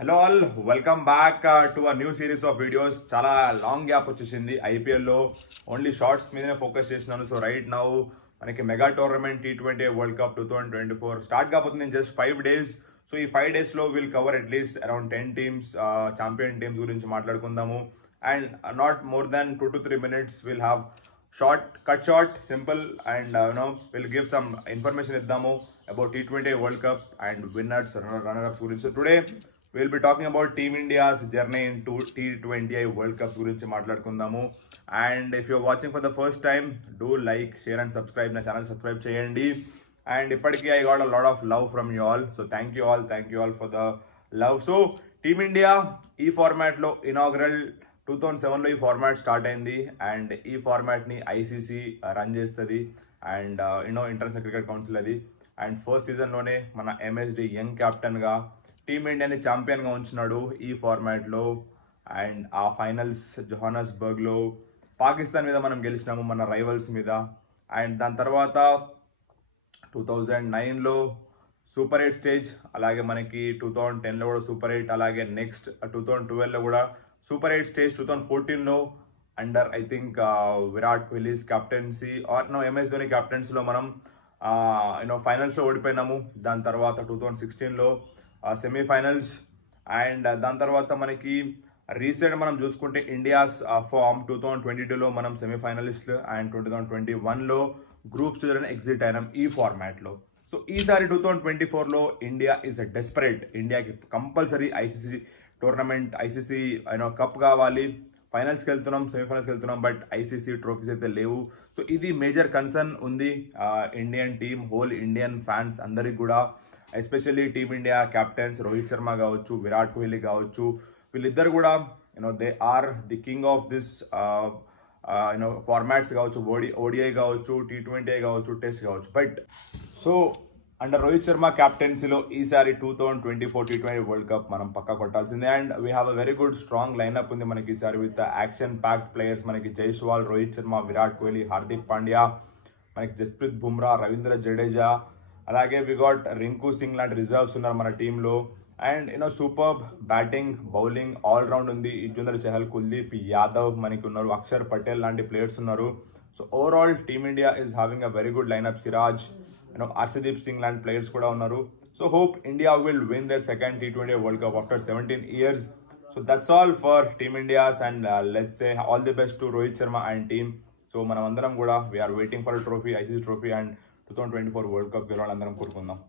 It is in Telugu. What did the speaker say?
Hello all welcome back to a new series of videos. చాలా లాంగ్ గ్యాప్ వచ్చేసింది ఐపీఎల్లో. ఓన్లీ షార్ట్స్ మీదనే ఫోకస్ చేసినాను. సో రైట్ నౌ మనకి mega tournament T20 world cup 2024 start కాబోతుంది ఇన్ జస్ట్ 5 days. సో ఈ 5 daysలో will cover at least around 10 teams, champion teams గురించి మాట్లాడుకుందాము. And not more than 2 to 3 minutes will have cut short, simple, and we'll give some information iddamu about T20 World Cup and winners, runner-ups gurinchi. So today we'll be talking about Team India's journey into T20 World Cup gurinchi maatladukundamu. And if you're watching for the first time, do like, share and subscribe. Na channel subscribe cheyandi. And ippatiki I got a lot of love from you all, so thank you all for the love. So Team India ee format lo inaugural 2007లో ఈ ఫార్మాట్ స్టార్ట్ అయింది. అండ్ ఈ ఫార్మాట్ని ఐసీసీ రన్ చేస్తుంది అండ్ ఇంటర్నేషనల్ క్రికెట్ కౌన్సిల్ అది. అండ్ ఫస్ట్ సీజన్లోనే మన ఎంఎస్డి యంగ్ క్యాప్టెన్గా టీమిండియాని ఛాంపియన్గా ఉంచినాడు ఈ ఫార్మాట్లో. అండ్ ఆ ఫైనల్స్ జోహానస్బర్గ్లో పాకిస్తాన్ మీద మనం గెలిచినాము, మన రైవల్స్ మీద. అండ్ దాని తర్వాత 2009లో సూపర్ 8 స్టేజ్, అలాగే మనకి 2010లో కూడా సూపర్ 8, అలాగే నెక్స్ట్ 2012లో కూడా సూపర్ 8 స్టేజ్. 2014లో under I think Virat Kohli's captaincy MS Dhoni కెప్టెన్సీలో మనం ఫైనల్స్లో ఓడిపోయినాము. దాని తర్వాత 2016లో సెమీఫైనల్స్. అండ్ దాని తర్వాత మనకి రీసెంట్ మనం చూసుకుంటే ఇండియాస్ ఫామ్ 2022లో మనం సెమీఫైనలిస్ట్, అండ్ 2021లో గ్రూప్ స్టేజ్లోనే ఎగ్జిట్ అయినాం ఈ ఫార్మాట్లో. సో ఈసారి 2024లో ఇండియా ఈజ్ డెస్పరేట్. ఇండియాకి compulsory ICC tournament, ICC cup కావాలి. ఫైనల్స్కి వెళ్తున్నాం, సెమీఫైనల్స్కి వెళ్తున్నాం, బట్ ఐసీసీ ట్రోఫీస్ అయితే లేవు. సో ఇది మేజర్ కన్సర్న్ ఉంది Indian team, whole Indian fans అందరికి కూడా. Especially team India captains Rohit Sharma కావచ్చు, విరాట్ కోహ్లీ కావచ్చు, వీళ్ళిద్దరు కూడా they are the king of this formats కావచ్చు, ఓడిఐ కావచ్చు, T20 కావచ్చు, టెస్ట్ కావచ్చు. But so under Rohit Sharma క్యాప్టెన్సీలో ఈసారి 2024 T20 వరల్డ్ కప్ మనం పక్కా కొట్టాల్సిందే. And we have a very good strong lineup ఉంది మనకి ఈసారి విత్ యాక్షన్ ప్యాక్డ్ ప్లేయర్స్. మనకి జైస్వాల్, రోహిత్ శర్మ, విరాట్ కోహ్లీ, హార్దిక్ పాండ్యా, మనకి జస్ప్రీత్ బుమ్రా, రవీంద్ర జడేజా, అలాగే వి గాట్ రింకు సింగ్ లాంటి రిజర్వ్స్ ఉన్నారు మన టీంలో. And super batting, bowling all round ఉంది. యుజ్వేంద్ర చహల్, కుల్దీప్ యాదవ్ మనకి ఉన్నారు, అక్షర్ పటేల్ లాంటి ప్లేయర్స్ ఉన్నారు. So overall team India is having a very good lineup. Siraj, Arshdeep Singh లాంటి ప్లేయర్స్ కూడా ఉన్నారు. So hope India will win their second T20 world cup after 17 years. So that's all for team India's. And let's say all the best to Rohit Sharma and team. So మనం అందరం కూడా we are waiting for trophy, ICC trophy, and 2024 world cup గెలవాలని అందరం కోరుకుందాం.